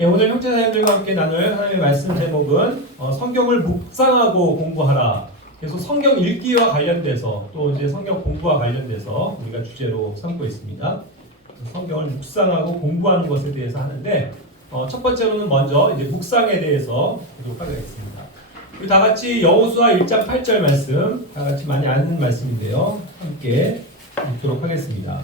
예, 오늘 형제자매들과 함께 나눌 하나님의 말씀 제목은 성경을 묵상하고 공부하라. 그래서 성경 읽기와 관련돼서 또 이제 성경 공부와 관련돼서 우리가 주제로 삼고 있습니다. 성경을 묵상하고 공부하는 것에 대해서 하는데 첫 번째로는 먼저 이제 묵상에 대해서 보도록 하겠습니다. 우리 다 같이 여호수아 1장 8절 말씀, 다 같이 많이 아는 말씀인데요. 함께 읽도록 하겠습니다.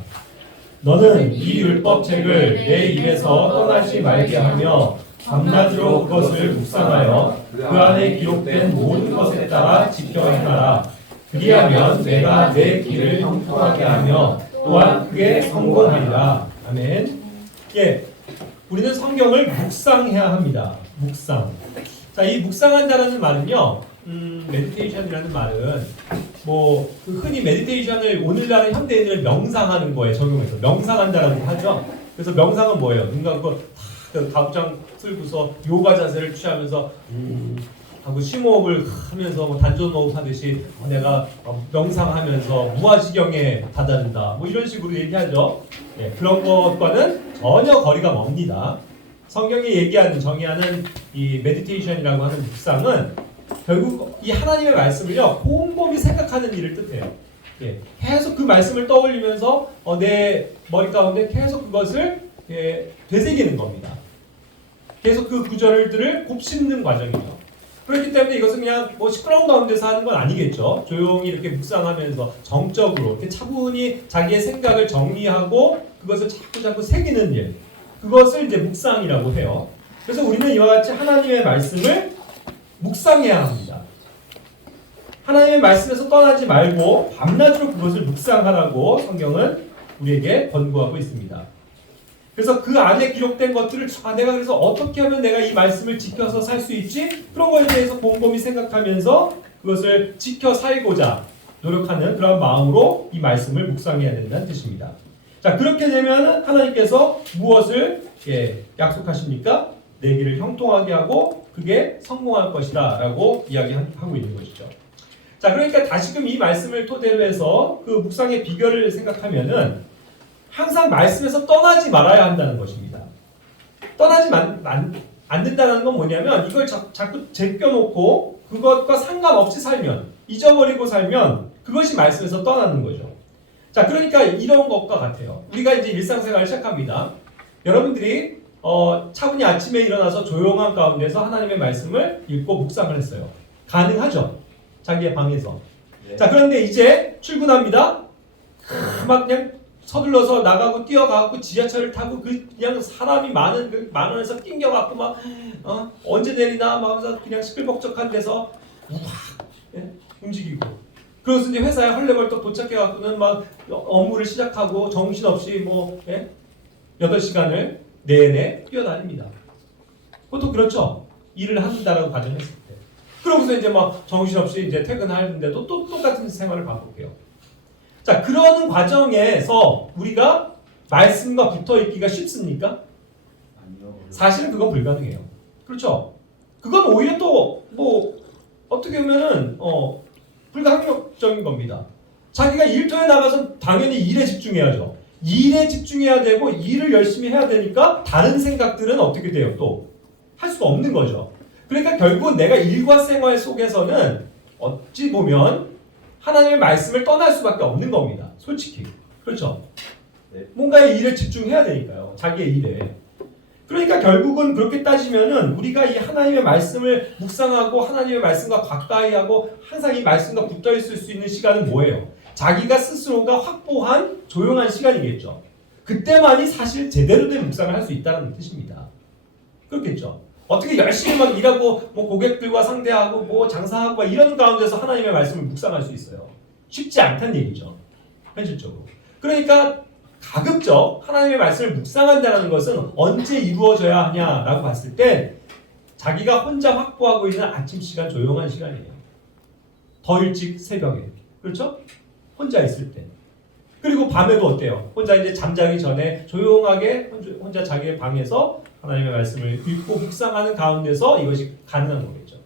너는 이 율법책을 내 입에서 떠나지 말게 하며 밤낮으로 그것을 묵상하여 그 안에 기록된 모든 것에 따라 지켜 행하라. 그리하면 내가 내 길을 형통하게 하며 또한 그게 성공하리라. 아멘. 예, 우리는 성경을 묵상해야 합니다. 묵상. 자, 이 묵상한다라는 말은요, 메디테이션이라는 말은 흔히 메디테이션을 오늘날의 현대인들은 명상하는 거에 적용해서 명상한다라고 하죠. 그래서 명상은 뭐예요? 누군가 그 가부장 쓸고서 요가 자세를 취하면서 하고 심호흡을 하면서 단전호흡 하듯이 내가 명상하면서 무아지경에 다다른다. 이런 식으로 얘기하죠. 예, 그런 것과는 전혀 거리가 멉니다. 성경이 정의하는 이 메디테이션이라고 하는 묵상은 결국 이 하나님의 말씀을요 곰곰이 생각하는 일을 뜻해요. 예, 계속 그 말씀을 떠올리면서 내 머리 가운데 계속 그것을 되새기는 겁니다. 계속 그 구절들을 곱씹는 과정이죠. 그렇기 때문에 이것은 그냥 시끄러운 가운데서 하는 건 아니겠죠. 조용히 이렇게 묵상하면서 정적으로 이렇게 차분히 자기의 생각을 정리하고 그것을 자꾸 새기는 일, 그것을 이제 묵상이라고 해요. 그래서 우리는 이와 같이 하나님의 말씀을 묵상해야 합니다. 하나님의 말씀에서 떠나지 말고 밤낮으로 그것을 묵상하라고 성경은 우리에게 권고하고 있습니다. 그래서 그 안에 기록된 것들을 내가 그래서 어떻게 하면 내가 이 말씀을 지켜서 살 수 있지? 그런 거에 대해서 곰곰이 생각하면서 그것을 지켜 살고자 노력하는 그런 마음으로 이 말씀을 묵상해야 된다는 뜻입니다. 자, 그렇게 되면 하나님께서 무엇을 약속하십니까? 내 길을 형통하게 하고 그게 성공할 것이다 라고 이야기하고 있는 것이죠. 자, 그러니까 다시금 이 말씀을 토대로 해서 그 묵상의 비결을 생각하면은 항상 말씀에서 떠나지 말아야 한다는 것입니다. 떠나지 않는다는 건 뭐냐면 이걸 자꾸 제껴놓고 그것과 상관없이 살면, 잊어버리고 살면 그것이 말씀에서 떠나는 거죠. 자, 그러니까 이런 것과 같아요. 우리가 이제 일상생활을 시작합니다. 여러분들이 차분히 아침에 일어나서 조용한 가운데서 하나님의 말씀을 읽고 묵상을 했어요. 가능하죠? 자기의 방에서. 네. 자, 그런데 이제 출근합니다. 막 그냥 서둘러서 나가고 뛰어가고 지하철을 타고 그냥 사람이 많은에서 낑겨갖고 막 언제 내리나 막 하면서 그냥 시끌벅적한 데서 움직이고. 그래서 이제 회사에 헐레벌떡 도착해갖고는 막 업무를 시작하고 정신없이 8시간을 내내 뛰어다닙니다. 그것도 그렇죠. 일을 한다라고 가정했을 때. 그러고서 이제 막 정신없이 이제 퇴근하는데도 또 똑같은 생활을 반복해요. 자, 그런 과정에서 우리가 말씀과 붙어 있기가 쉽습니까? 아니요. 사실은 그건 불가능해요. 그렇죠? 그건 오히려 또 어떻게 보면은 불가항력적인 겁니다. 자기가 일터에 나가서 당연히 일에 집중해야죠. 일에 집중해야 되고 일을 열심히 해야 되니까 다른 생각들은 어떻게 돼요? 또 할 수가 없는 거죠. 그러니까 결국 내가 일과생활 속에서는 어찌 보면 하나님의 말씀을 떠날 수밖에 없는 겁니다. 솔직히. 그렇죠? 네. 뭔가의 일에 집중해야 되니까요. 자기의 일에. 그러니까 결국은 그렇게 따지면은 우리가 이 하나님의 말씀을 묵상하고 하나님의 말씀과 가까이 하고 항상 이 말씀과 붙어 있을 수 있는 시간은 뭐예요? 자기가 스스로가 확보한 조용한 시간이겠죠. 그때만이 사실 제대로 된 묵상을 할 수 있다는 뜻입니다. 그렇겠죠. 어떻게 열심히 막 일하고 고객들과 상대하고 장사하고 이런 가운데서 하나님의 말씀을 묵상할 수 있어요. 쉽지 않다는 얘기죠. 현실적으로. 그러니까 가급적 하나님의 말씀을 묵상한다는 것은 언제 이루어져야 하냐라고 봤을 때 자기가 혼자 확보하고 있는 아침 시간, 조용한 시간이에요. 더 일찍 새벽에. 그렇죠? 혼자 있을 때. 그리고 밤에도 어때요? 혼자 이제 잠자기 전에 조용하게 혼자 자기의 방에서 하나님의 말씀을 읽고 묵상하는 가운데서 이것이 가능한 거겠죠.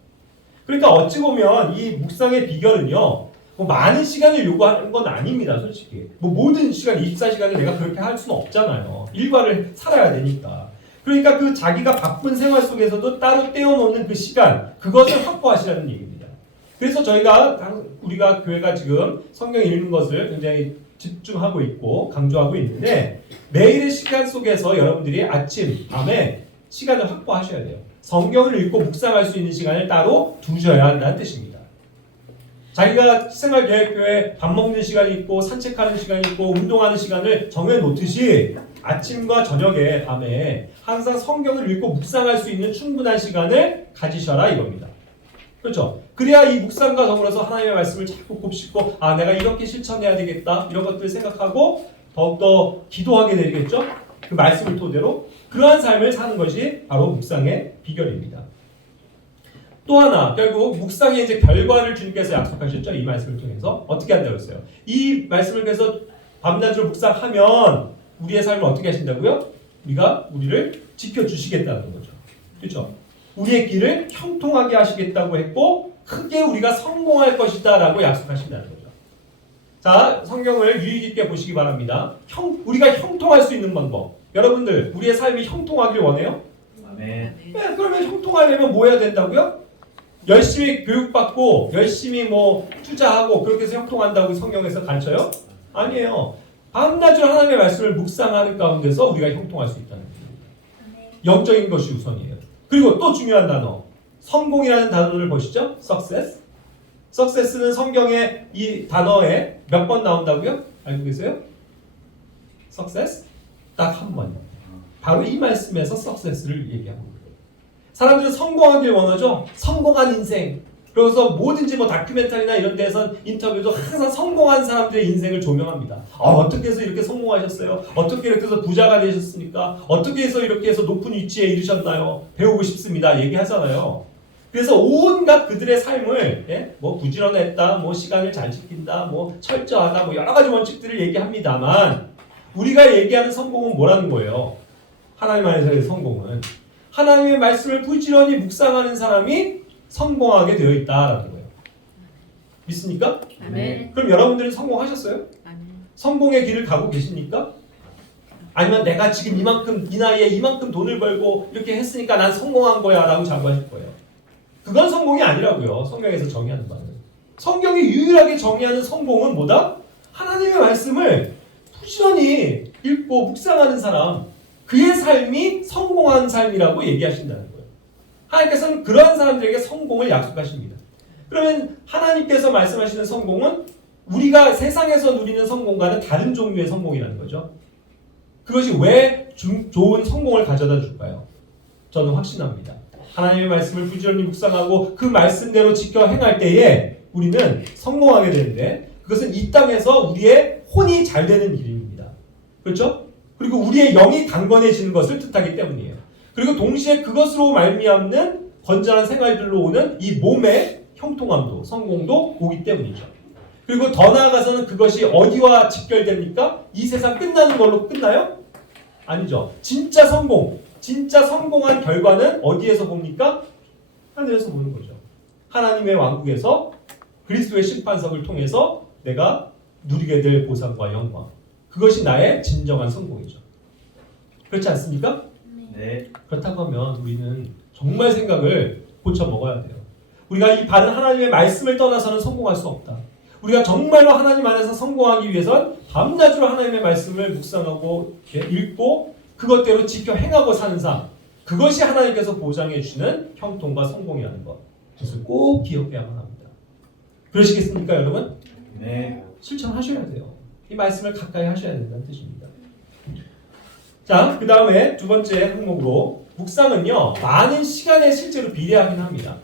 그러니까 어찌 보면 이 묵상의 비결은요, 많은 시간을 요구하는 건 아닙니다, 솔직히. 모든 시간, 24시간을 내가 그렇게 할 수는 없잖아요. 일과를 살아야 되니까. 그러니까 그 자기가 바쁜 생활 속에서도 따로 떼어놓는 그 시간, 그것을 확보하시라는 얘기입니다. 그래서 우리가 교회가 지금 성경 읽는 것을 굉장히 집중하고 있고 강조하고 있는데 매일의 시간 속에서 여러분들이 아침, 밤에 시간을 확보하셔야 돼요. 성경을 읽고 묵상할 수 있는 시간을 따로 두셔야 한다는 뜻입니다. 자기가 생활계획표에 밥 먹는 시간이 있고 산책하는 시간이 있고 운동하는 시간을 정해놓듯이 아침과 저녁에 밤에 항상 성경을 읽고 묵상할 수 있는 충분한 시간을 가지셔라 이겁니다. 그렇죠? 그래야 이 묵상과 더불어서 하나님의 말씀을 자꾸 곱씹고 내가 이렇게 실천해야 되겠다 이런 것들을 생각하고 더욱더 기도하게 되겠죠? 그 말씀을 토대로 그러한 삶을 사는 것이 바로 묵상의 비결입니다. 또 하나 결국 묵상에 이제 결과를 주님께서 약속하셨죠. 이 말씀을 통해서 어떻게 한다고 했어요? 이 말씀을 통해서 밤낮으로 묵상하면 우리의 삶을 어떻게 하신다고요? 우리를 지켜주시겠다는 거죠. 그렇죠? 우리의 길을 형통하게 하시겠다고 했고 크게 우리가 성공할 것이다 라고 약속하신다는 거죠. 자, 성경을 유의 깊게 보시기 바랍니다. 우리가 형통할 수 있는 방법. 여러분들 우리의 삶이 형통하길 원해요? 네. 네, 그러면 형통하려면 뭐 해야 된다고요? 열심히 교육받고 열심히 투자하고 그렇게 해서 형통한다고 성경에서 가르쳐요? 아니에요. 밤낮으로 하나님의 말씀을 묵상하는 가운데서 우리가 형통할 수 있다는 겁니다. 영적인 것이 우선이에요. 그리고 또 중요한 단어, 성공이라는 단어를 보시죠. success. success는 성경의 이 단어에 몇 번 나온다고요? 알고 계세요? success? 딱 한 번. 바로 이 말씀에서 success를 얘기하고 있어요. 사람들은 성공하길 원하죠. 성공한 인생. 그래서 뭐든지 다큐멘터리나 이런 데서 인터뷰도 항상 성공한 사람들의 인생을 조명합니다. 어떻게 해서 이렇게 성공하셨어요? 어떻게 이렇게 해서 부자가 되셨습니까? 어떻게 해서 이렇게 해서 높은 위치에 이르셨나요? 배우고 싶습니다. 얘기하잖아요. 그래서 온갖 그들의 삶을 부지런했다, 시간을 잘 지킨다, 철저하다, 여러 가지 원칙들을 얘기합니다만 우리가 얘기하는 성공은 뭐라는 거예요? 하나님 안에서의 성공은 하나님의 말씀을 부지런히 묵상하는 사람이 성공하게 되어 있다라는 거예요. 믿습니까? 네. 그럼 여러분들은 성공하셨어요? 성공의 길을 가고 계십니까? 아니면 내가 지금 이 나이에 이만큼 돈을 벌고 이렇게 했으니까 난 성공한 거야 라고 자부하실 거예요. 그건 성공이 아니라고요. 성경에서 정의하는 바는. 성경이 유일하게 정의하는 성공은 뭐다? 하나님의 말씀을 부지런히 읽고 묵상하는 사람, 그의 삶이 성공한 삶이라고 얘기하신다는 거예요. 하나님께서는 그러한 사람들에게 성공을 약속하십니다. 그러면 하나님께서 말씀하시는 성공은 우리가 세상에서 누리는 성공과는 다른 종류의 성공이라는 거죠. 그것이 왜 좋은 성공을 가져다 줄까요? 저는 확신합니다. 하나님의 말씀을 부지런히 묵상하고 그 말씀대로 지켜 행할 때에 우리는 성공하게 되는데 그것은 이 땅에서 우리의 혼이 잘 되는 길입니다. 그렇죠? 그리고 우리의 영이 강건해지는 것을 뜻하기 때문이에요. 그리고 동시에 그것으로 말미암는 건전한 생활들로 오는 이 몸의 형통함도 성공도 오기 때문이죠. 그리고 더 나아가서는 그것이 어디와 직결됩니까? 이 세상 끝나는 걸로 끝나요? 아니죠. 진짜 성공한 결과는 어디에서 봅니까? 하늘에서 보는 거죠. 하나님의 왕국에서 그리스도의 심판석을 통해서 내가 누리게 될 보상과 영광. 그것이 나의 진정한 성공이죠. 그렇지 않습니까? 네. 그렇다고 하면 우리는 정말 생각을 고쳐 먹어야 돼요. 우리가 이 바른 하나님의 말씀을 떠나서는 성공할 수 없다. 우리가 정말로 하나님 안에서 성공하기 위해선 밤낮으로 하나님의 말씀을 묵상하고 읽고 그것대로 지켜 행하고 사는 삶. 그것이 하나님께서 보장해 주시는 형통과 성공이라는 것. 그것을 꼭 기억해야만 합니다. 그러시겠습니까, 여러분? 네. 실천하셔야 돼요. 이 말씀을 가까이 하셔야 된다는 뜻입니다. 자, 그 다음에 두 번째 항목으로 묵상은요, 많은 시간에 실제로 비례하긴 합니다.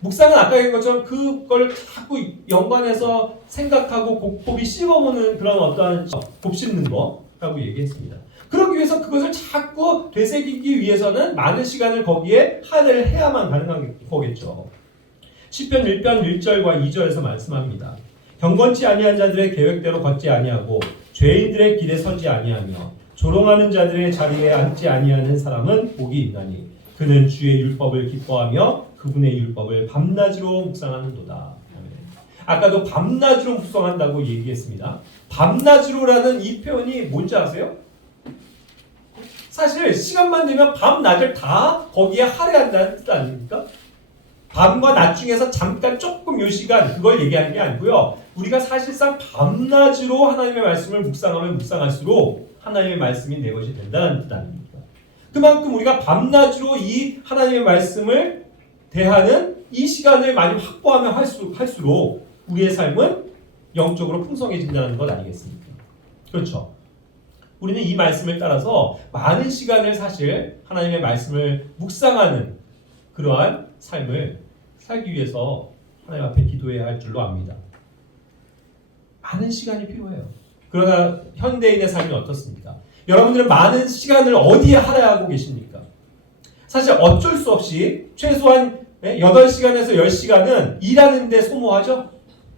묵상은 아까 얘기한 것처럼 그걸 자꾸 연관해서 생각하고 곱곱이 씹어보는 그런 어떠한 곱씹는 거라고 얘기했습니다. 그러기 위해서 그것을 자꾸 되새기기 위해서는 많은 시간을 거기에 할애를 해야만 가능한 거겠죠. 시편 1편 1절과 2절에서 말씀합니다. 경건치 아니한 자들의 계획대로 걷지 아니하고 죄인들의 길에 서지 아니하며 조롱하는 자들의 자리에 앉지 아니하는 사람은 복이 있나니 그는 주의 율법을 기뻐하며 그분의 율법을 밤낮으로 묵상하는도다. 아까도 밤낮으로 묵상한다고 얘기했습니다. 밤낮으로라는 이 표현이 뭔지 아세요? 사실 시간만 되면 밤낮을 다 거기에 할애한다는 뜻 아닙니까? 밤과 낮 중에서 잠깐 조금 요 시간 그걸 얘기하는 게 아니고요. 우리가 사실상 밤낮으로 하나님의 말씀을 묵상하면 묵상할수록 하나님의 말씀이 내 것이 된다는 뜻 아닙니까? 그만큼 우리가 밤낮으로 이 하나님의 말씀을 대하는 이 시간을 많이 확보하면 할수록 우리의 삶은 영적으로 풍성해진다는 것 아니겠습니까? 그렇죠. 우리는 이 말씀을 따라서 많은 시간을 사실 하나님의 말씀을 묵상하는 그러한 삶을 살기 위해서 하나님 앞에 기도해야 할 줄로 압니다. 많은 시간이 필요해요. 그러나 현대인의 삶이 어떻습니까? 여러분들은 많은 시간을 어디에 할애하고 계십니까? 사실 어쩔 수 없이 최소한 8시간에서 10시간은 일하는 데 소모하죠?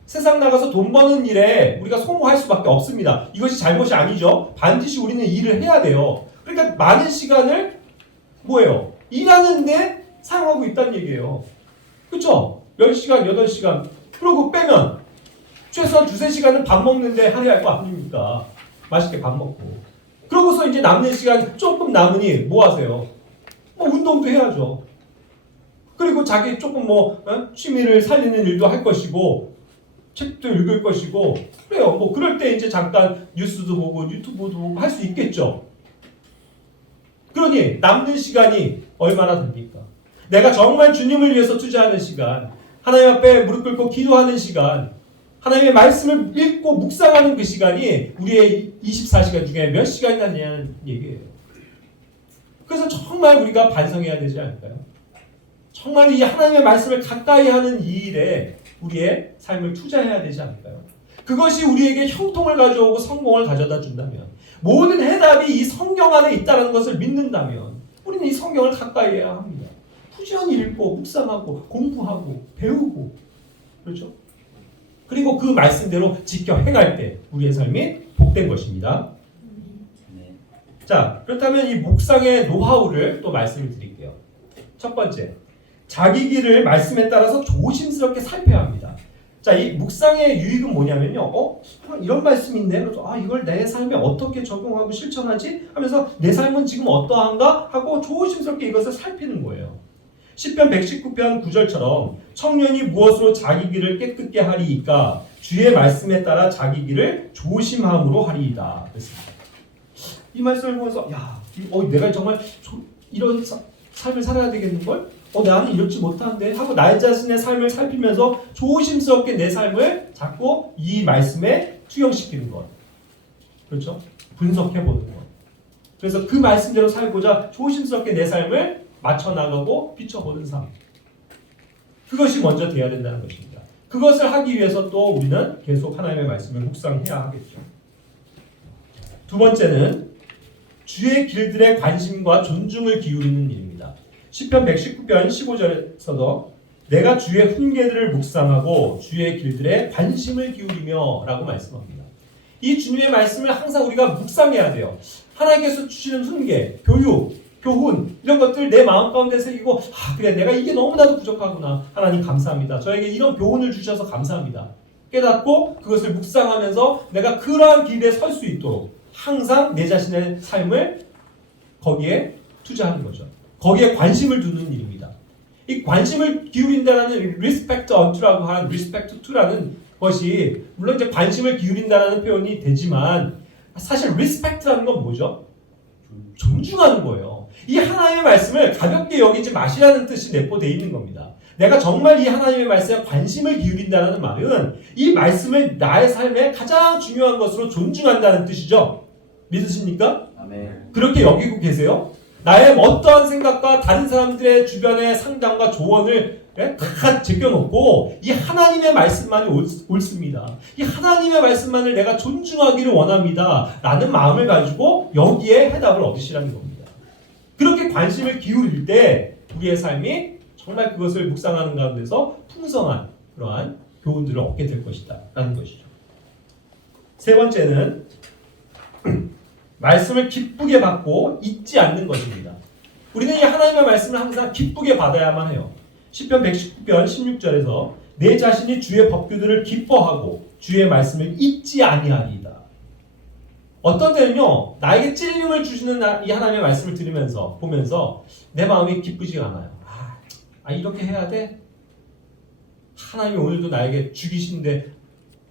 세상 나가서 돈 버는 일에 우리가 소모할 수밖에 없습니다. 이것이 잘못이 아니죠. 반드시 우리는 일을 해야 돼요. 그러니까 많은 시간을 뭐예요? 일하는데 사용하고 있다는 얘기예요. 그렇죠? 10시간, 8시간. 그리고 빼면 최소한 2-3시간은 밥 먹는데 할애할 거 아닙니까? 맛있게 밥 먹고. 그러고서 이제 남는 시간 조금 남으니 뭐 하세요? 운동도 해야죠. 그리고 자기 조금 취미를 살리는 일도 할 것이고 책도 읽을 것이고 그래요. 그럴 때 이제 잠깐 뉴스도 보고 유튜브도 보고 할 수 있겠죠. 그러니 남는 시간이 얼마나 됩니까? 내가 정말 주님을 위해서 투자하는 시간, 하나님 앞에 무릎 꿇고 기도하는 시간, 하나님의 말씀을 읽고 묵상하는 그 시간이 우리의 24시간 중에 몇 시간이나 되냐는 얘기예요. 그래서 정말 우리가 반성해야 되지 않을까요? 정말 이 하나님의 말씀을 가까이 하는 이 일에 우리의 삶을 투자해야 되지 않을까요? 그것이 우리에게 형통을 가져오고 성공을 가져다 준다면, 모든 해답이 이 성경 안에 있다는 것을 믿는다면 우리는 이 성경을 가까이 해야 합니다. 부지런히 읽고 묵상하고 공부하고 배우고, 그렇죠? 그리고 그 말씀대로 지켜 행할 때 우리의 삶이 복된 것입니다. 자, 그렇다면 이 묵상의 노하우를 또 말씀을 드릴게요. 첫 번째, 자기 길을 말씀에 따라서 조심스럽게 살펴야 합니다. 자, 이 묵상의 유익은 뭐냐면요. 이런 말씀이 있네. 그래서 이걸 내 삶에 어떻게 적용하고 실천하지? 하면서 내 삶은 지금 어떠한가? 하고 조심스럽게 이것을 살피는 거예요. 시편 119편 9절처럼 청년이 무엇으로 자기 길을 깨끗게 하리이까? 주의 말씀에 따라 자기 길을 조심함으로 하리이다. 그랬습니다. 이 말씀을 보면서 내가 정말 이런 삶을 살아야 되겠는걸? 나는 이렇지 못한데 하고 나의 자신의 삶을 살피면서 조심스럽게 내 삶을 자꾸 이 말씀에 투영시키는 것. 그렇죠? 분석해보는 것. 그래서 그 말씀대로 살고자 조심스럽게 내 삶을 맞춰나가고 비춰보는 삶. 그것이 먼저 돼야 된다는 것입니다. 그것을 하기 위해서 또 우리는 계속 하나님의 말씀을 묵상해야 하겠죠. 두 번째는 주의 길들에 관심과 존중을 기울이는 일입니다. 시편 119편 15절에서도 내가 주의 훈계들을 묵상하고 주의 길들에 관심을 기울이며 라고 말씀합니다. 이 주님의 말씀을 항상 우리가 묵상해야 돼요. 하나님께서 주시는 훈계, 교육, 교훈 이런 것들 내 마음 가운데 새기고 그래 내가 이게 너무나도 부족하구나. 하나님 감사합니다. 저에게 이런 교훈을 주셔서 감사합니다. 깨닫고 그것을 묵상하면서 내가 그러한 길에 설 수 있도록 항상 내 자신의 삶을 거기에 투자하는 거죠. 거기에 관심을 두는 일입니다. 이 관심을 기울인다라는 respect unto라고 한 respect to라는 것이 물론 이제 관심을 기울인다라는 표현이 되지만 사실 respect라는 건 뭐죠? 존중하는 거예요. 이 하나님의 말씀을 가볍게 여기지 마시라는 뜻이 내포되어 있는 겁니다. 내가 정말 이 하나님의 말씀에 관심을 기울인다는 말은 이 말씀을 나의 삶에 가장 중요한 것으로 존중한다는 뜻이죠. 믿으십니까? 아멘. 그렇게 여기고 계세요? 나의 어떠한 생각과 다른 사람들의 주변의 상담과 조언을 다 제껴놓고 이 하나님의 말씀만이 옳습니다. 이 하나님의 말씀만을 내가 존중하기를 원합니다. 라는 마음을 가지고 여기에 해답을 얻으시라는 겁니다. 그렇게 관심을 기울일 때 우리의 삶이 정말 그것을 묵상하는 가운데서 풍성한 그러한 교훈들을 얻게 될 것이다. 라는 것이죠. 세 번째는 말씀을 기쁘게 받고 잊지 않는 것입니다. 우리는 이 하나님의 말씀을 항상 기쁘게 받아야만 해요. 시편 119편 16절에서 내 자신이 주의 법규들을 기뻐하고 주의 말씀을 잊지 아니하리이다. 어떤 때는요, 나에게 찔림을 주시는 이 하나님의 말씀을 들으면서, 보면서 내 마음이 기쁘지가 않아요. 이렇게 해야 돼? 하나님이 오늘도 나에게 죽이신데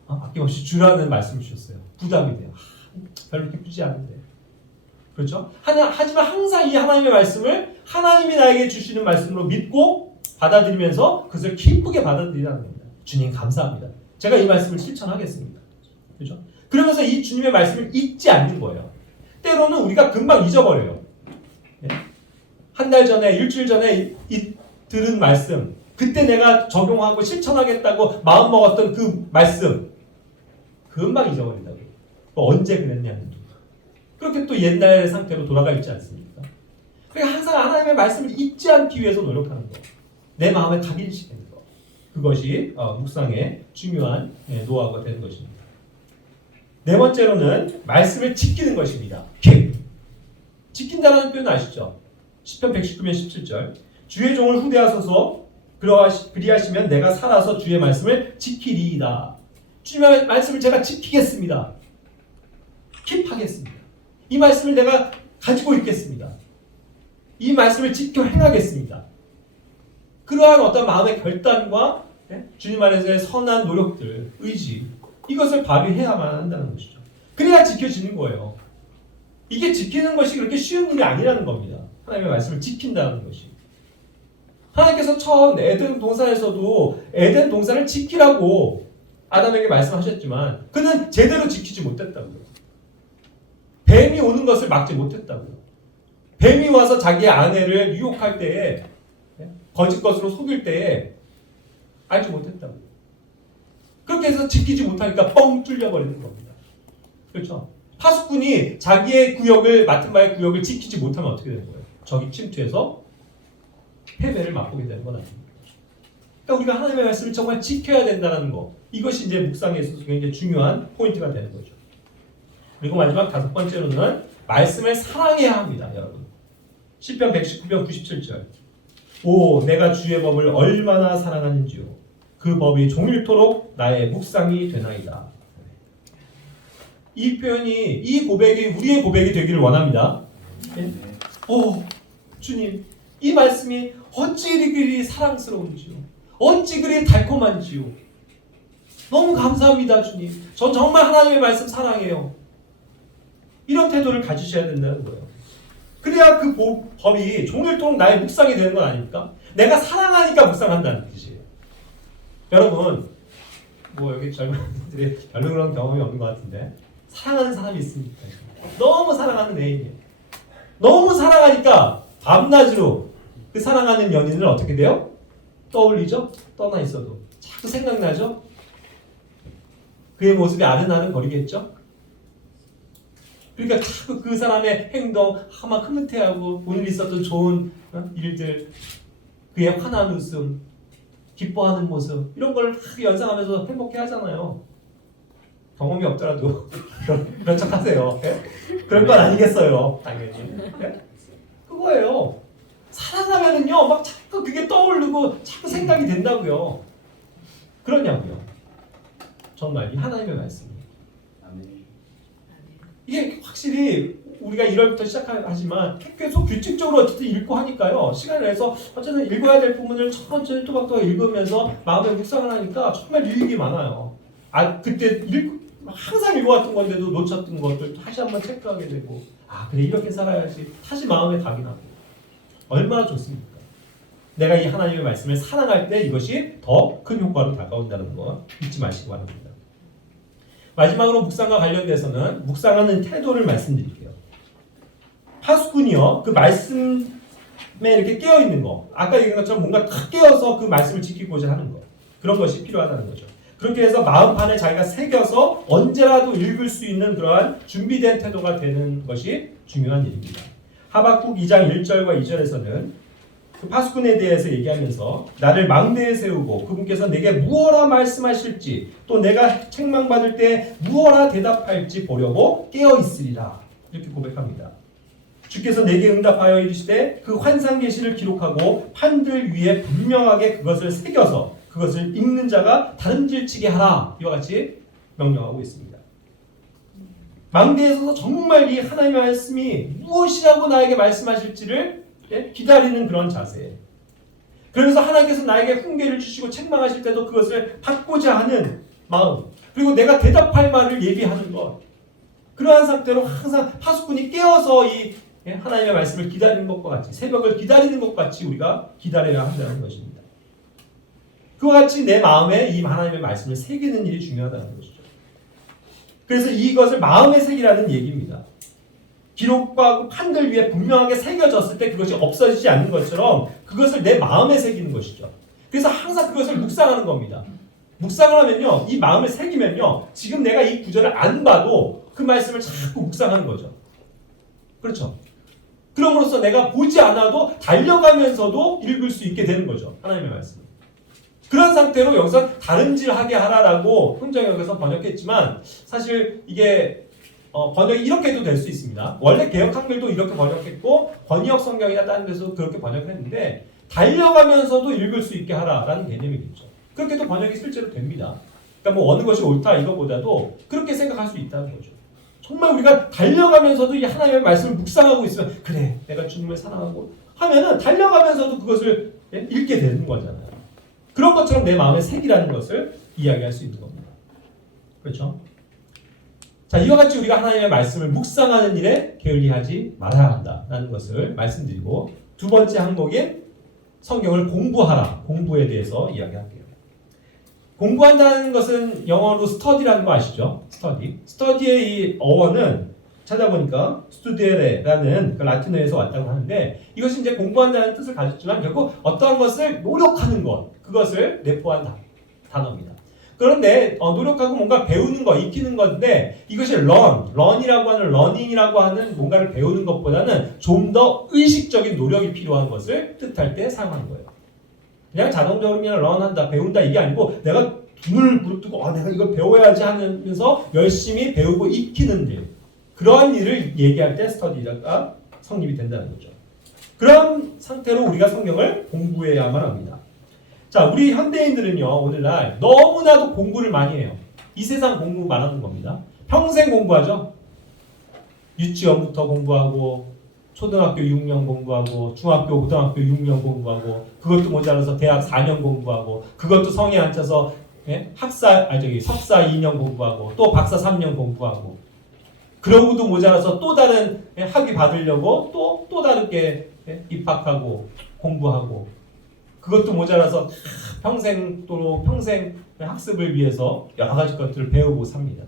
아낌없이 주라는 말씀을 주셨어요. 부담이 돼요. 별로 기쁘지 않은데. 그렇죠? 하지만 항상 이 하나님의 말씀을 하나님이 나에게 주시는 말씀으로 믿고 받아들이면서 그것을 기쁘게 받아들이라는 겁니다. 주님 감사합니다. 제가 이 말씀을 실천하겠습니다. 그렇죠? 그러면서 이 주님의 말씀을 잊지 않는 거예요. 때로는 우리가 금방 잊어버려요. 한 달 전에, 일주일 전에 들은 말씀, 그때 내가 적용하고 실천하겠다고 마음먹었던 그 말씀 금방 잊어버린다고요. 언제 그랬냐는 그렇게 또 옛날 상태로 돌아가 있지 않습니까? 그러니까 항상 하나님의 말씀을 잊지 않기 위해서 노력하는 거, 내 마음에 각인시키는 거, 그것이 묵상의 중요한 노하우가 되는 것입니다. 네 번째로는 말씀을 지키는 것입니다. 지킨다는 표현 아시죠? 시편 119편 17절 주의 종을 후대하소서 그리하시면 내가 살아서 주의 말씀을 지키리이다. 주님의 말씀을 제가 지키겠습니다. 킵하겠습니다. 이 말씀을 내가 가지고 있겠습니다. 이 말씀을 지켜 행하겠습니다. 그러한 어떤 마음의 결단과 주님 안에서의 선한 노력들, 의지, 이것을 발휘해야만 한다는 것이죠. 그래야 지켜지는 거예요. 이게 지키는 것이 그렇게 쉬운 일이 아니라는 겁니다. 하나님의 말씀을 지킨다는 것이. 하나님께서 처음 에덴 동산에서도 에덴 동산을 지키라고 아담에게 말씀하셨지만 그는 제대로 지키지 못했다고요. 뱀이 오는 것을 막지 못했다고요. 뱀이 와서 자기의 아내를 유혹할 때에 거짓 것으로 속일 때에 알지 못했다고요. 그렇게 해서 지키지 못하니까 뻥 뚫려버리는 겁니다. 그렇죠? 파수꾼이 자기의 구역을 맡은 바의 구역을 지키지 못하면 어떻게 되는 거예요? 적이 침투해서 패배를 맛보게 되는 건 아닙니다. 그러니까 우리가 하나님의 말씀을 정말 지켜야 된다는 거, 이것이 이제 묵상에 있어서 굉장히 중요한 포인트가 되는 거죠. 그리고 마지막 다섯 번째로는 말씀을 사랑해야 합니다, 여러분. 시편 119편 97절. 오, 내가 주의 법을 얼마나 사랑하는지요. 그 법이 종일토록 나의 묵상이 되나이다. 이 표현이, 이 고백이 우리의 고백이 되기를 원합니다. 오, 주님, 이 말씀이 어찌 그리 사랑스러운지요. 어찌 그리 달콤한지요. 너무 감사합니다, 주님. 전 정말 하나님의 말씀 사랑해요. 이런 태도를 가지셔야 된다는 거예요. 그래야 그 법이 종일토록 나의 묵상이 되는 건 아닙니까? 내가 사랑하니까 묵상한다는 뜻이에요. 여러분, 뭐 여기 젊은 분들이 별로 그런 경험이 없는 것 같은데 사랑하는 사람이 있습니까? 너무 사랑하는 애인이에요. 너무 사랑하니까 밤낮으로 그 사랑하는 연인을 어떻게 돼요? 떠올리죠? 떠나 있어도 자꾸 생각나죠? 그의 모습이 아른아른거리겠죠? 그러니까 자꾸 그 사람의 행동, 막 흐뭇해하고 오늘 있었던 좋은 일들, 그의 환한 웃음, 기뻐하는 모습, 이런 걸 막 연상하면서 행복해 하잖아요. 경험이 없더라도 그런 척 하세요. 네? 그럴 건 아니겠어요, 당연히. 네? 그거예요. 사랑하면은요, 막 자꾸 그게 떠오르고 자꾸 생각이 된다고요. 그러냐고요. 정말 이 하나님의 말씀이. 이게 확실히 우리가 1월부터 시작하지만 계속 규칙적으로 어쨌든 읽고 하니까요. 시간을 내서 어쨌든 읽어야 될 부분을 천천히 또박또박 읽으면서 마음에 묵상을 하니까 정말 유익이 많아요. 그때 항상 읽어왔던 건데도 놓쳤던 것들 다시 한번 체크하게 되고 그래 이렇게 살아야지 다시 마음에 각이 나고 얼마나 좋습니까? 내가 이 하나님의 말씀을 사랑할 때 이것이 더 큰 효과로 다가온다는 거 잊지 마시기 바랍니다. 마지막으로 묵상과 관련돼서는 묵상하는 태도를 말씀드릴게요. 파수꾼이요, 그 말씀에 이렇게 깨어 있는 거, 아까 얘기한 것처럼 뭔가 탁 깨어서 그 말씀을 지키고자 하는 거, 그런 것이 필요하다는 거죠. 그렇게 해서 마음판에 자기가 새겨서 언제라도 읽을 수 있는 그러한 준비된 태도가 되는 것이 중요한 일입니다. 하박국 2장 1절과 2절에서는 그 파수꾼에 대해서 얘기하면서 나를 망대에 세우고 그분께서 내게 무엇라 말씀하실지 또 내가 책망받을 때 무엇라 대답할지 보려고 깨어 있으리라 이렇게 고백합니다. 주께서 내게 응답하여 이르시되 그 환상 계시를 기록하고 판들 위에 분명하게 그것을 새겨서 그것을 읽는 자가 다름질치게 하라 이와 같이 명령하고 있습니다. 망대에 서서 정말 이 하나님의 말씀이 무엇이라고 나에게 말씀하실지를 기다리는 그런 자세. 그러면서 하나님께서 나에게 훈계를 주시고 책망하실 때도 그것을 받고자 하는 마음. 그리고 내가 대답할 말을 예비하는 것. 그러한 상태로 항상 파수꾼이 깨어서 이 하나님의 말씀을 기다리는 것과 같이, 새벽을 기다리는 것 같이 우리가 기다려야 한다는 것입니다. 그와 같이 내 마음에 이 하나님의 말씀을 새기는 일이 중요하다는 것이죠. 그래서 이것을 마음의 색이라는 얘기입니다. 기록과 판들 위에 분명하게 새겨졌을 때 그것이 없어지지 않는 것처럼 그것을 내 마음에 새기는 것이죠. 그래서 항상 그것을 묵상하는 겁니다. 묵상을 하면요, 이 마음을 새기면요, 지금 내가 이 구절을 안 봐도 그 말씀을 자꾸 묵상하는 거죠. 그렇죠? 그럼으로써 내가 보지 않아도 달려가면서도 읽을 수 있게 되는 거죠. 하나님의 말씀을. 그런 상태로 여기서 다른질하게 하라라고 흥정역에서 번역했지만 사실 이게 번역이 이렇게도 될 수 있습니다. 원래 개역한글도 이렇게 번역했고 번역 성경이나 다른 데서 그렇게 번역했는데 달려가면서도 읽을 수 있게 하라라는 개념이겠죠. 그렇게도 번역이 실제로 됩니다. 그러니까 뭐 어느 것이 옳다 이거보다도 그렇게 생각할 수 있다는 거죠. 정말 우리가 달려가면서도 이 하나님의 말씀을 묵상하고 있으면 그래 내가 주님을 사랑하고 하면은 달려가면서도 그것을 읽게 되는 거잖아요. 그런 것처럼 내 마음의 색이라는 것을 이야기할 수 있는 겁니다. 그렇죠? 자, 이와 같이 우리가 하나님의 말씀을 묵상하는 일에 게을리하지 말아야 한다라는 것을 말씀드리고 두 번째 항목인 성경을 공부하라, 공부에 대해서 이야기할게요. 공부한다는 것은 영어로 study라는 거 아시죠? 스터디의 이 어원은 찾아보니까 스투디에레라는 그 라틴어에서 왔다고 하는데 이것이 이제 공부한다는 뜻을 가졌지만 결국 어떠한 것을 노력하는 것, 그것을 내포한 단어입니다. 그런데 노력하고 뭔가 배우는 거, 익히는 건데 이것이 learn이라고 하는 learning이라고 하는 뭔가를 배우는 것보다는 좀 더 의식적인 노력이 필요한 것을 뜻할 때 사용하는 거예요. 그냥 자동적으로 그냥 learn한다, 배운다 이게 아니고 내가 눈을 부릅뜨고 내가 이걸 배워야지 하면서 열심히 배우고 익히는 일, 그러한 일을 얘기할 때 스터디가 성립이 된다는 거죠. 그런 상태로 우리가 성경을 공부해야만 합니다. 자, 우리 현대인들은요, 오늘날 너무나도 공부를 많이 해요. 이 세상 공부 말하는 겁니다. 평생 공부하죠. 유치원부터 공부하고, 초등학교 6년 공부하고, 중학교, 고등학교 6년 공부하고, 그것도 모자라서 대학 4년 공부하고, 그것도 성에 안 차서 석사 2년 공부하고, 또 박사 3년 공부하고, 그러고도 모자라서 또 다른 학위 받으려고 또 다르게 입학하고 공부하고, 그것도 모자라서 평생 학습을 위해서 여러 가지 것들을 배우고 삽니다.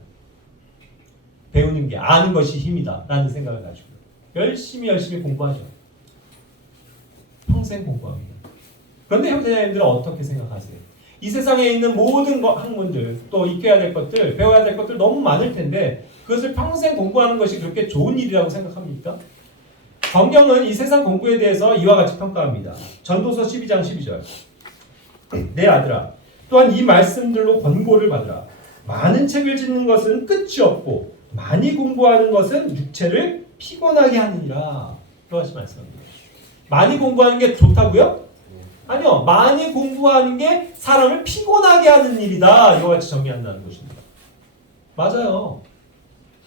배우는 게 아는 것이 힘이다 라는 생각을 가지고 열심히 공부하죠. 평생 공부합니다. 그런데 형제자매님들은 어떻게 생각하세요? 이 세상에 있는 모든 학문들, 또 익혀야 될 것들, 배워야 될 것들 너무 많을 텐데 그것을 평생 공부하는 것이 그렇게 좋은 일이라고 생각합니까? 성경은 이 세상 공부에 대해서 이와 같이 평가합니다. 전도서 12장 12절. 내 아들아, 또한 이 말씀들로 권고를 받으라. 많은 책을 짓는 것은 끝이 없고 많이 공부하는 것은 육체를 피곤하게 하느니라. 그것이 말씀입니다. 많이 공부하는 게 좋다고요? 아니요. 많이 공부하는 게 사람을 피곤하게 하는 일이다. 이와 같이 정리한다는 것입니다. 맞아요.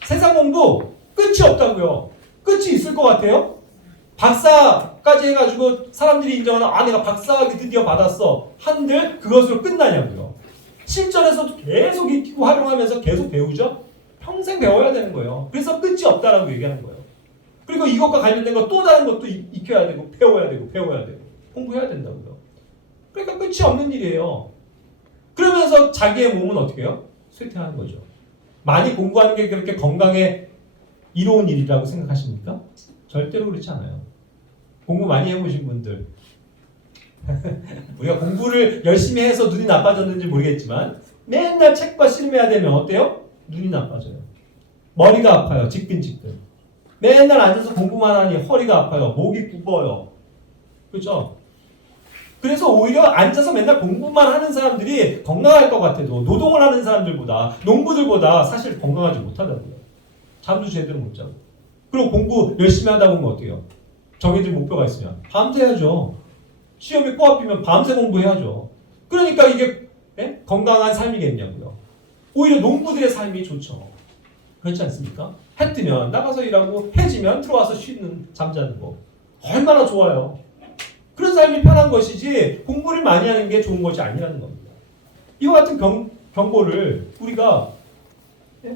세상 공부 끝이 없다고요. 끝이 있을 것 같아요? 박사까지 해가지고 사람들이 인정하는 내가 박사학위 드디어 받았어 한들 그것으로 끝나냐고요. 실전에서도 계속 익히고 활용하면서 계속 배우죠. 평생 배워야 되는 거예요. 그래서 끝이 없다라고 얘기하는 거예요. 그리고 이것과 관련된 거 또 다른 것도 익혀야 되고 배워야 되고 공부해야 된다고요. 그러니까 끝이 없는 일이에요. 그러면서 자기의 몸은 어떻게 해요? 쇠퇴하는 거죠. 많이 공부하는 게 그렇게 건강에 이로운 일이라고 생각하십니까? 절대로 그렇지 않아요. 공부 많이 해보신 분들 우리가 공부를 열심히 해서 눈이 나빠졌는지 모르겠지만 맨날 책과 씨름해야 되면 어때요? 눈이 나빠져요. 머리가 아파요. 지끈지끈. 맨날 앉아서 공부만 하니 허리가 아파요. 목이 굽어요. 그렇죠? 그래서 오히려 앉아서 맨날 공부만 하는 사람들이 건강할 것 같아도 노동을 하는 사람들보다 농부들보다 사실 건강하지 못하다고요. 잠도 제대로 못 자고. 그리고 공부 열심히 하다 보면 어때요? 정해진 목표가 있으면 밤새 해야죠. 시험이 코앞이면 밤새 공부해야죠. 그러니까 이게 건강한 삶이겠냐고요. 오히려 농부들의 삶이 좋죠. 그렇지 않습니까? 해 뜨면 나가서 일하고 해 지면 들어와서 쉬는 잠자는 거 얼마나 좋아요. 그런 삶이 편한 것이지 공부를 많이 하는 게 좋은 것이 아니라는 겁니다. 이와 같은 경고를 우리가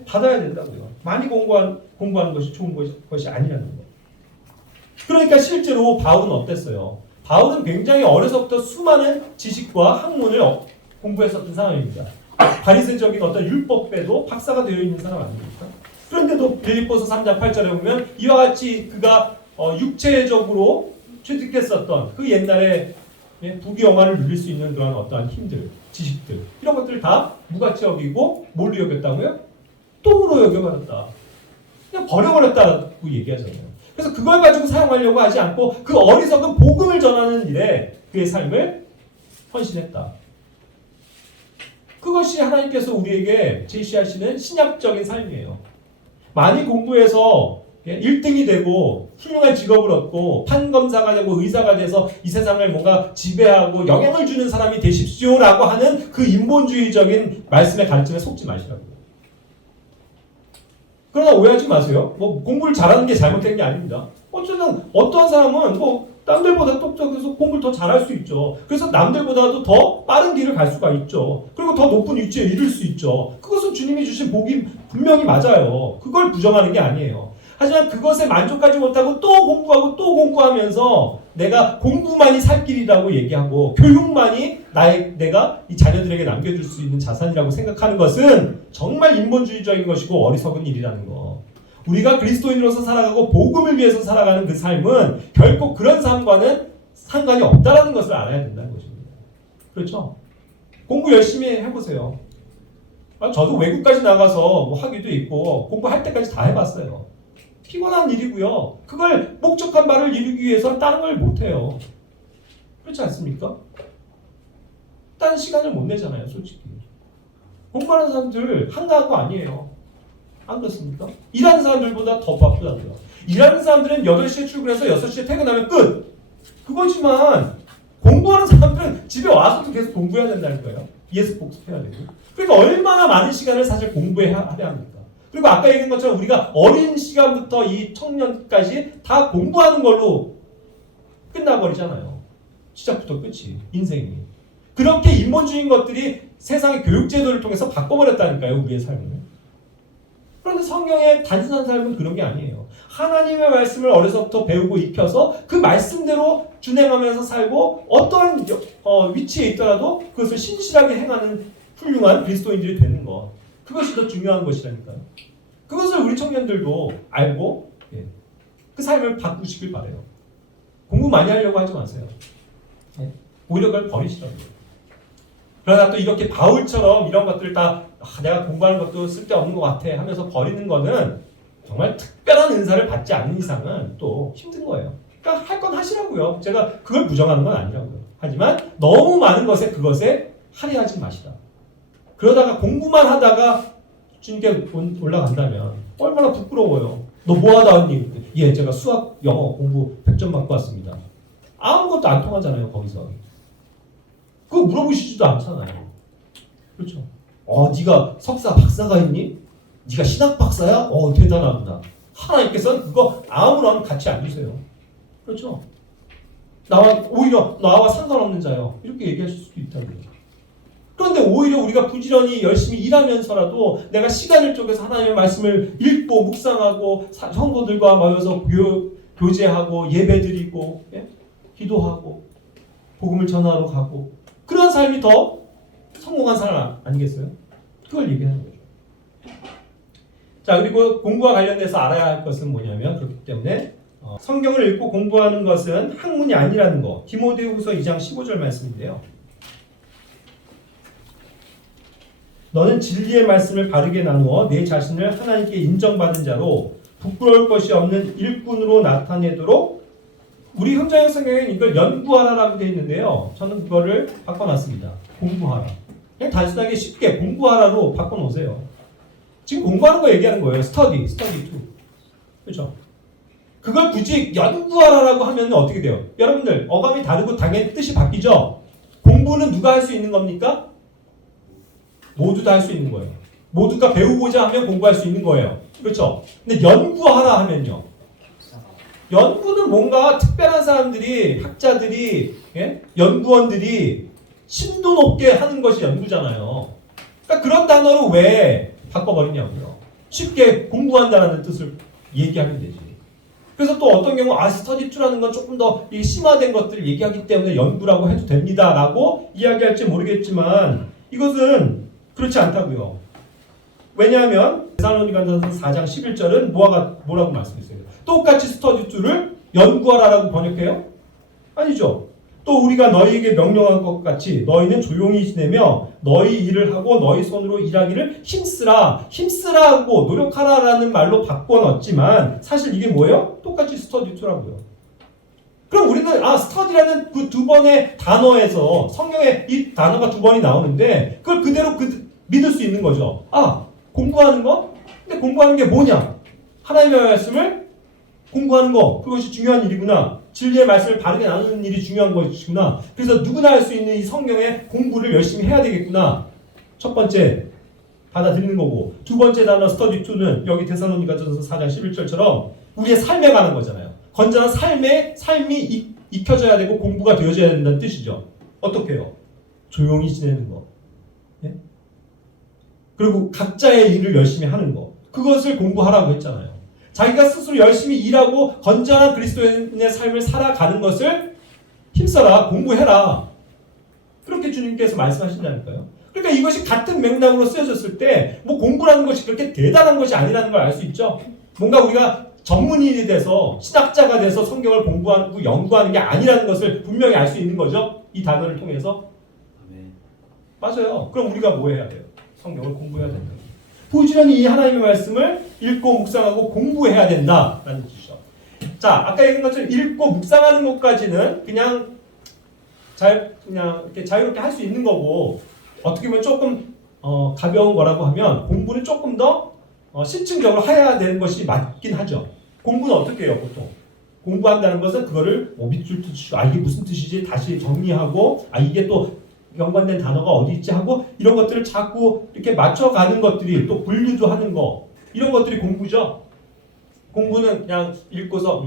받아야 된다고요. 많이 공부하는 것이 좋은 것이 아니라는 거. 그러니까 실제로 바울은 어땠어요? 바울은 굉장히 어려서부터 수많은 지식과 학문을 공부했었던 사람입니다. 바리새적인 어떤 율법에도 박사가 되어 있는 사람 아닙니까? 그런데도 빌립보서 3장 8절에 보면 이와 같이 그가 육체적으로 취득했었던 그 옛날에 부귀영화를 누릴 수 있는 그런 어떠한 힘들, 지식들 이런 것들을 다 무가치 여기고 뭘로 여겼다고요? 똥으로 여겨버렸다. 그냥 버려버렸다고 얘기하잖아요. 그래서 그걸 가지고 사용하려고 하지 않고 그 어리석은 복음을 전하는 일에 그의 삶을 헌신했다. 그것이 하나님께서 우리에게 제시하시는 신약적인 삶이에요. 많이 공부해서 1등이 되고 훌륭한 직업을 얻고 판검사가 되고 의사가 돼서 이 세상을 뭔가 지배하고 영향을 주는 사람이 되십시오라고 하는 그 인본주의적인 말씀의 가르침에 속지 마시라고요. 그러나 오해하지 마세요. 뭐 공부를 잘하는 게 잘못된 게 아닙니다. 어쨌든 어떠한 사람은 뭐 남들보다 똑똑해서 공부를 더 잘할 수 있죠. 그래서 남들보다도 더 빠른 길을 갈 수가 있죠. 그리고 더 높은 위치에 이를 수 있죠. 그것은 주님이 주신 복이 분명히 맞아요. 그걸 부정하는 게 아니에요. 하지만 그것에 만족하지 못하고 또 공부하고 또 공부하면서 내가 공부만이 살 길이라고 얘기하고 교육만이 내가 이 자녀들에게 남겨줄 수 있는 자산이라고 생각하는 것은 정말 인본주의적인 것이고 어리석은 일이라는 거. 우리가 그리스도인으로서 살아가고 복음을 위해서 살아가는 그 삶은 결코 그런 삶과는 상관이 없다는 것을 알아야 된다는 것입니다. 그렇죠? 공부 열심히 해보세요. 저도 외국까지 나가서 뭐 학위도 있고 공부할 때까지 다 해봤어요. 피곤한 일이고요. 그걸 목적한 바를 이루기 위해서 다른 걸 못해요. 그렇지 않습니까? 딴 시간을 못 내잖아요, 솔직히. 공부하는 사람들 한가한 거 아니에요. 안 그렇습니까? 일하는 사람들보다 더 바쁘다고요. 일하는 사람들은 8시에 출근해서 6시에 퇴근하면 끝! 그거지만 공부하는 사람들은 집에 와서도 계속 공부해야 된다는 거예요. 예습 복습해야 되고. 그러니까 얼마나 많은 시간을 사실 공부해야 합니까? 그리고 아까 얘기한 것처럼 우리가 어린 시간부터 이 청년까지 다 공부하는 걸로 끝나버리잖아요. 시작부터 끝이. 인생이. 그렇게 인본주의인 것들이 세상의 교육제도를 통해서 바꿔버렸다니까요. 우리의 삶을. 그런데 성경의 단순한 삶은 그런 게 아니에요. 하나님의 말씀을 어려서부터 배우고 익혀서 그 말씀대로 준행하면서 살고 어떠한 위치에 있더라도 그것을 신실하게 행하는 훌륭한 그리스도인들이 되는 것. 그것이 더 중요한 것이라니까요. 그것을 우리 청년들도 알고 그 삶을 바꾸시길 바라요. 공부 많이 하려고 하지 마세요. 오히려 그걸 버리시라고요. 그러나 또 이렇게 바울처럼 이런 것들 다 내가 공부하는 것도 쓸데없는 것 같아 하면서 버리는 거는 정말 특별한 은사를 받지 않는 이상은 또 힘든 거예요. 그러니까 할 건 하시라고요. 제가 그걸 부정하는 건 아니라고요. 하지만 너무 많은 그것에 할애하지 마시라. 그러다가 공부만 하다가 주님께 올라간다면 얼마나 부끄러워요. 너 뭐 하다 왔니? 예, 제가 수학, 영어 공부 100점 받고 왔습니다. 아무것도 안 통하잖아요, 거기서. 그거 물어보시지도 않잖아요. 그렇죠? 네가 석사, 박사가 있니? 네가 신학 박사야? 대단하구나. 하나님께서는 그거 아무런 가치 안 주세요. 그렇죠? 오히려 나와 상관없는 자요. 이렇게 얘기하실 수도 있다고요. 그런데 오히려 우리가 부지런히 열심히 일하면서라도 내가 시간을 쪼개서 하나님의 말씀을 읽고 묵상하고 성도들과 모여서 교제하고 예배드리고 기도하고 복음을 전하러 가고 그런 삶이 더 성공한 사람 아니겠어요? 그걸 얘기하는 거죠. 자, 그리고 공부와 관련돼서 알아야 할 것은 뭐냐면 그렇기 때문에 성경을 읽고 공부하는 것은 학문이 아니라는 거. 디모데후서 2장 15절 말씀인데요. 너는 진리의 말씀을 바르게 나누어 내 자신을 하나님께 인정받은 자로 부끄러울 것이 없는 일꾼으로 나타내도록 우리 흥정형 성경에는 이걸 연구하라라고 되어 있는데요. 저는 그거를 바꿔놨습니다. 공부하라. 그냥 단순하게 쉽게 공부하라로 바꿔놓으세요. 지금 공부하는 거 얘기하는 거예요. 스터디 2. 그렇죠? 그걸 굳이 연구하라라고 하면 어떻게 돼요? 여러분들 어감이 다르고 당연히 뜻이 바뀌죠? 공부는 누가 할 수 있는 겁니까? 모두 다 할 수 있는 거예요. 모두가 배우고자 하면 공부할 수 있는 거예요. 그렇죠? 근데 연구하라 하면요. 연구는 뭔가 특별한 사람들이, 학자들이, 예? 연구원들이 심도 높게 하는 것이 연구잖아요. 그러니까 그런 단어로 왜 바꿔버리냐고요. 쉽게 공부한다는 뜻을 얘기하면 되지. 그래서 또 어떤 경우 스터디 투라는 건 조금 더 심화된 것들을 얘기하기 때문에 연구라고 해도 됩니다라고 이야기할지 모르겠지만 이것은 그렇지 않다고요. 왜냐하면 데살로니가전서 4장 11절은 뭐라고 말씀했어요? 똑같이 스터디 투를 연구하라라고 번역해요? 아니죠. 또 우리가 너희에게 명령한 것 같이 너희는 조용히 지내며 너희 일을 하고 너희 손으로 일하기를 힘쓰라고 노력하라라는 말로 바꿔 넣었지만 사실 이게 뭐예요? 똑같이 스터디 투라고요. 그럼 우리는 스터디라는 그 두 번의 단어에서 성경에 이 단어가 두 번이 나오는데 그걸 그대로 믿을 수 있는 거죠. 공부하는 거? 근데 공부하는 게 뭐냐? 하나님의 말씀을 공부하는 거, 그것이 중요한 일이구나. 진리의 말씀을 바르게 나누는 일이 중요한 것이구나. 그래서 누구나 할 수 있는 이 성경의 공부를 열심히 해야 되겠구나. 첫 번째 받아들이는 거고, 두 번째 단어 스터디 2는 여기 데살로니가전서 4장 11절처럼 우리의 삶에 관한 거잖아요. 건전한 삶이 익혀져야 되고 공부가 되어져야 된다는 뜻이죠. 어떻게 해요? 조용히 지내는 거. 예? 그리고 각자의 일을 열심히 하는 거. 그것을 공부하라고 했잖아요. 자기가 스스로 열심히 일하고 건전한 그리스도인의 삶을 살아가는 것을 힘써라, 공부해라. 그렇게 주님께서 말씀하신다니까요. 그러니까 이것이 같은 맥락으로 쓰여졌을 때 뭐 공부라는 것이 그렇게 대단한 것이 아니라는 걸 알 수 있죠. 뭔가 우리가 전문인이 돼서 신학자가 돼서 성경을 공부하고 연구하는 게 아니라는 것을 분명히 알 수 있는 거죠. 이 단어를 통해서. 맞아요. 그럼 우리가 뭐 해야 돼요? 성경을 공부해야 된다. 부지런히 이 하나님의 말씀을 읽고 묵상하고 공부해야 된다라는 뜻이죠. 자, 아까 얘기한 것처럼 읽고 묵상하는 것까지는 그냥 이렇게 자유롭게 할 수 있는 거고 어떻게 보면 조금 가벼운 거라고 하면 공부는 조금 더 실증적으로 해야 되는 것이 맞긴 하죠. 공부는 어떻게 해요, 보통? 공부한다는 것은 그거를 밑줄 치고 이게 무슨 뜻이지 다시 정리하고 이게 또 연관된 단어가 어디 있지 하고 이런 것들을 자꾸 이렇게 맞춰가는 것들이 또 분류도 하는 거 이런 것들이 공부죠. 공부는 그냥 읽고서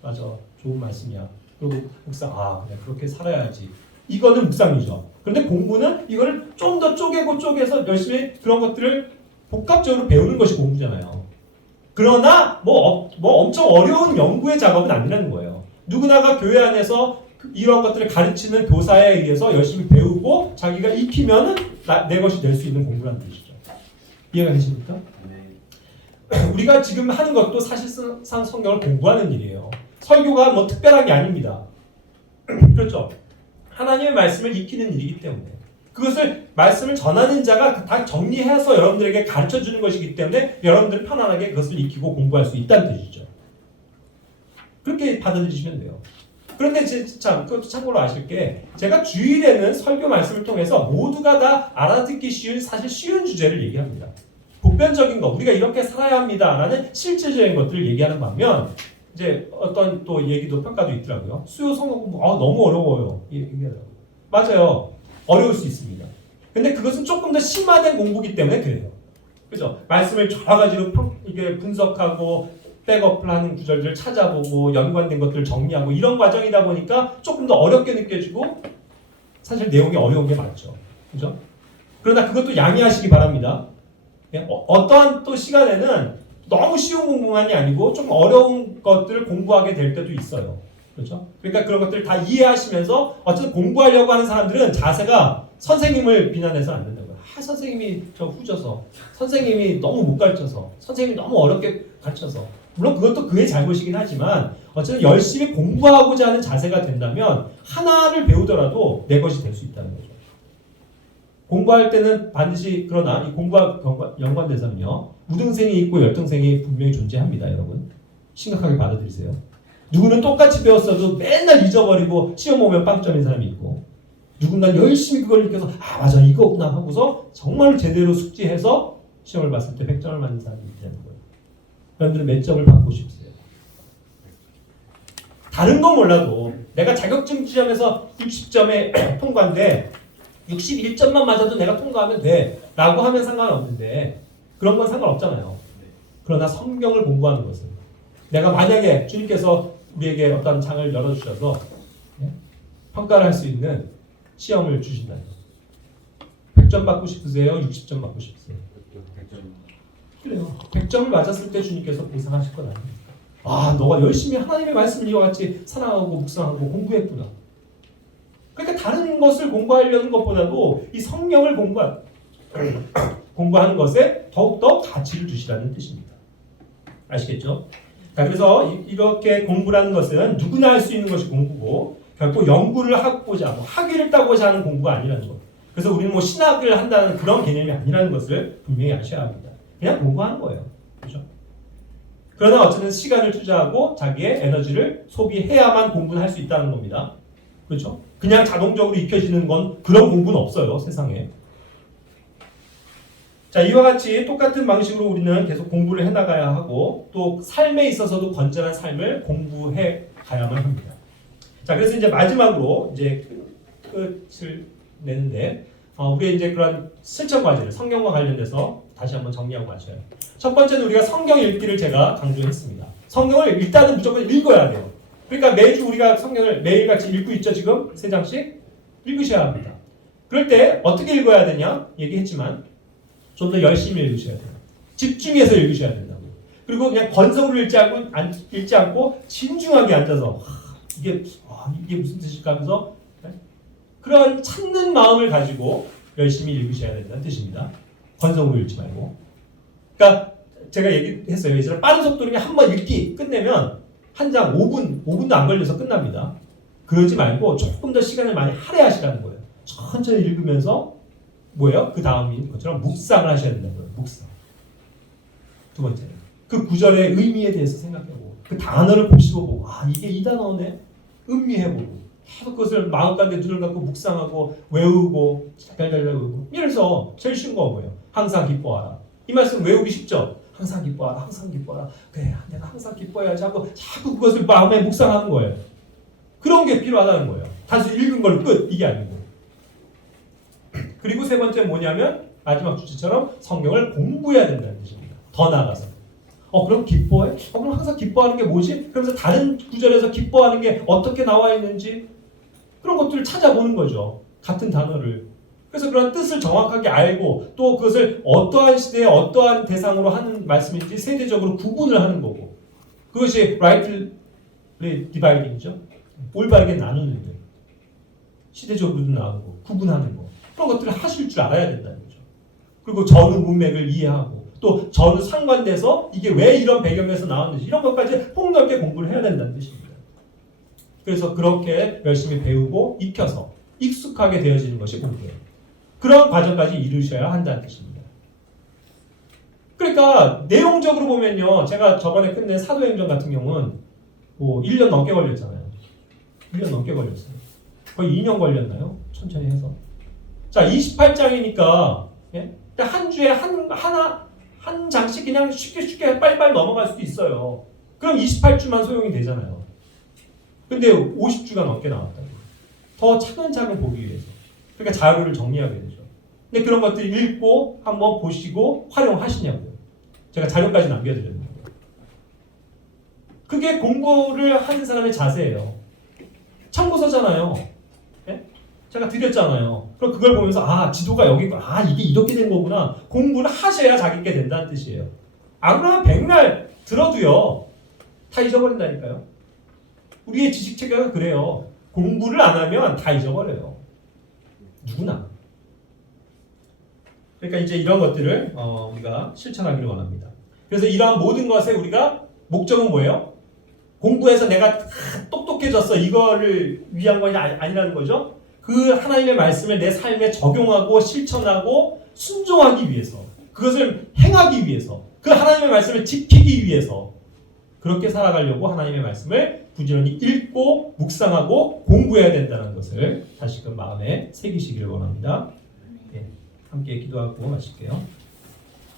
맞아 좋은 말씀이야. 그리고 묵상 그냥 그렇게 살아야지. 이거는 묵상이죠. 그런데 공부는 이거를 좀 더 쪼개서 열심히 그런 것들을 복합적으로 배우는 것이 공부잖아요. 그러나 뭐 엄청 어려운 연구의 작업은 아니라는 거예요. 누구나가 교회 안에서 이런 것들을 가르치는 교사에 의해서 열심히 배우고 자기가 익히면은 내 것이 될 수 있는 공부라는 뜻이죠. 이해가 되십니까? 우리가 지금 하는 것도 사실상 성경을 공부하는 일이에요. 설교가 뭐 특별한 게 아닙니다. 그렇죠? 하나님의 말씀을 익히는 일이기 때문에 그것을 말씀을 전하는 자가 다 정리해서 여러분들에게 가르쳐주는 것이기 때문에 여러분들은 편안하게 그것을 익히고 공부할 수 있다는 뜻이죠. 그렇게 받아들이시면 돼요. 그런데 그것도 참고로 아실 게 제가 주일에는 설교 말씀을 통해서 모두가 다 알아듣기 쉬운 사실 쉬운 주제를 얘기합니다. 보편적인 거 우리가 이렇게 살아야 합니다라는 실질적인 것들을 얘기하는 반면 이제 어떤 또 얘기도 평가도 있더라고요. 수요 성경 공부 너무 어려워요. 얘기하더라고요. 맞아요. 어려울 수 있습니다. 근데 그것은 조금 더 심화된 공부기 때문에 그래요. 그죠? 말씀을 여러 가지로 이게 분석하고 백업을 하는 구절들을 찾아보고 연관된 것들을 정리하고 이런 과정이다 보니까 조금 더 어렵게 느껴지고 사실 내용이 어려운 게 맞죠. 그죠? 그러나 그것도 양해하시기 바랍니다. 어떠한 또 시간에는 너무 쉬운 공부만이 아니고 좀 어려운 것들을 공부하게 될 때도 있어요. 그렇죠? 그러니까 그런 것들을 다 이해하시면서 어쨌든 공부하려고 하는 사람들은 자세가 선생님을 비난해서는 안 된다고요. 선생님이 저 후져서 선생님이 너무 못 가르쳐서 선생님이 너무 어렵게 가르쳐서 물론 그것도 그의 잘못이긴 하지만 어쨌든 열심히 공부하고자 하는 자세가 된다면 하나를 배우더라도 내 것이 될 수 있다는 거죠. 공부할 때는 반드시 그러나 이 공부와 연관돼서는요. 우등생이 있고 열등생이 분명히 존재합니다. 여러분. 심각하게 받아들이세요. 누구는 똑같이 배웠어도 맨날 잊어버리고 시험 오면 빵점인 사람이 있고 누군가 열심히 그걸 익혀서 맞아 이거구나 하고서 정말 제대로 숙지해서 시험을 봤을 때 100점을 맞는 사람이 있다는 거예요. 여러분들은 몇 점을 받고 싶으세요? 다른 건 몰라도 내가 자격증 시험에서 60점에 통과인데 61점만 맞아도 내가 통과하면 돼 라고 하면 상관없는데 그런 건 상관없잖아요. 그러나 성경을 공부하는 것은 내가 만약에 주님께서 우리에게 어떤 장을 열어주셔서 평가를 할 수 있는 시험을 주신다면 100점 받고 싶으세요? 60점 받고 싶으세요? 100점. 그래요. 100점을 맞았을 때 주님께서 보상하실 건 아닙니까? 아, 너가 열심히 하나님의 말씀을 이와 같이 사랑하고 묵상하고 공부했구나. 그러니까 다른 것을 공부하려는 것보다도 이 성경을 공부하는 것에 더욱더 가치를 주시라는 뜻입니다. 아시겠죠? 자, 그래서 이렇게 공부라는 것은 누구나 할 수 있는 것이 공부고 결코 연구를 하고자 학위를 따고자 하는 공부가 아니라는 것. 그래서 우리는 뭐 신학을 한다는 그런 개념이 아니라는 것을 분명히 아셔야 합니다. 그냥 공부하는 거예요. 그렇죠? 그러나 어쨌든 시간을 투자하고 자기의 에너지를 소비해야만 공부는 할 수 있다는 겁니다. 그렇죠? 그냥 자동적으로 익혀지는 건 그런 공부는 없어요. 세상에. 자, 이와 같이 똑같은 방식으로 우리는 계속 공부를 해나가야 하고 또 삶에 있어서도 건전한 삶을 공부해 가야만 합니다. 자, 그래서 이제 마지막으로 이제 끝을 내는데 우리의 이제 그런 실천 과제를 성경과 관련돼서 다시 한번 정리하고 마쳐요. 첫 번째는 우리가 성경 읽기를 제가 강조했습니다. 성경을 일단은 무조건 읽어야 돼요. 그러니까 매주 우리가 성경을 매일같이 읽고 있죠. 지금 3장씩 읽으셔야 합니다. 그럴 때 어떻게 읽어야 되냐 얘기했지만 좀 더 열심히 읽으셔야 돼요. 집중해서 읽으셔야 된다고요. 그리고 그냥 건성으로 읽지 않고 진중하게 앉아서 이게 무슨 뜻일까 하면서 그런 찾는 마음을 가지고 열심히 읽으셔야 된다는 뜻입니다. 건성으로 읽지 말고. 그러니까 제가 얘기했어요. 예전에 빠른 속도로 그냥 한번 읽기 끝내면 한 장 5분도 안 걸려서 끝납니다. 그러지 말고 조금 더 시간을 많이 할애하시라는 거예요. 천천히 읽으면서 뭐예요? 그 다음인 것처럼 묵상을 하셔야 된다는 거예요. 묵상. 두 번째는 그 구절의 의미에 대해서 생각해보고 그 단어를 곱씹어보고 이게 이 단어네? 음미해보고 계속 그것을 마음가운데 눈을 감고 묵상하고 외우고 달달달 외우고 이래서 제일 쉬운 거 뭐예요? 항상 기뻐하라. 이 말씀 외우기 쉽죠? 항상 기뻐하라. 항상 기뻐하라. 그래, 내가 항상 기뻐해야지 하고 자꾸 그것을 마음에 묵상하는 거예요. 그런 게 필요하다는 거예요. 단순히 읽은 걸로 끝 이게 아니고. 그리고 세 번째 뭐냐면 마지막 주제처럼 성경을 공부해야 된다는 뜻입니다. 더 나아가서. 그럼 기뻐해? 그럼 항상 기뻐하는 게 뭐지? 그러면서 다른 구절에서 기뻐하는 게 어떻게 나와 있는지 그런 것들을 찾아보는 거죠. 같은 단어를. 그래서 그런 뜻을 정확하게 알고 또 그것을 어떠한 시대에 어떠한 대상으로 하는 말씀인지 세대적으로 구분을 하는 거고 그것이 rightly dividing이죠. 올바르게 나누는 거. 시대적으로도 나누고 구분하는 거. 그런 것들을 하실 줄 알아야 된다는 거죠. 그리고 전후 문맥을 이해하고 또 전후 상관돼서 이게 왜 이런 배경에서 나왔는지 이런 것까지 폭넓게 공부를 해야 된다는 뜻입니다. 그래서 그렇게 열심히 배우고 익혀서 익숙하게 되어지는 것이 공부예요. 그런 과정까지 이루셔야 한다는 뜻입니다. 그러니까 내용적으로 보면요. 제가 저번에 끝낸 사도행전 같은 경우는 1년 넘게 걸렸잖아요. 1년 넘게 걸렸어요. 거의 2년 걸렸나요? 천천히 해서. 자, 28장이니까 한 주에 한 장씩 그냥 쉽게 빨리빨리 넘어갈 수도 있어요. 그럼 28주만 소용이 되잖아요. 근데 50주가 넘게 나왔다고. 더 차근차근 보기 위해서. 그러니까 자료를 정리하게 되죠. 근데 그런 것들 읽고 한번 보시고 활용하시냐고요. 제가 자료까지 남겨드렸는데. 그게 공부를 하는 사람의 자세예요. 참고서잖아요. 제가 드렸잖아요. 그럼 그걸 보면서 지도가 여기고 이게 이렇게 된 거구나. 공부를 하셔야 자기게 된다는 뜻이에요. 안 그러면 백날 들어도요. 다 잊어버린다니까요. 우리의 지식체계가 그래요. 공부를 안 하면 다 잊어버려요. 누구나. 그러니까 이제 이런 것들을 우리가 실천하기를 원합니다. 그래서 이러한 모든 것에 우리가 목적은 뭐예요? 공부해서 내가 똑똑해졌어. 이거를 위한 것이 아니라는 거죠. 그 하나님의 말씀을 내 삶에 적용하고 실천하고 순종하기 위해서 그것을 행하기 위해서 그 하나님의 말씀을 지키기 위해서 그렇게 살아가려고 하나님의 말씀을 부지런히 읽고 묵상하고 공부해야 된다는 것을 다시금 마음에 새기시기를 원합니다. 함께 기도하고 마실게요.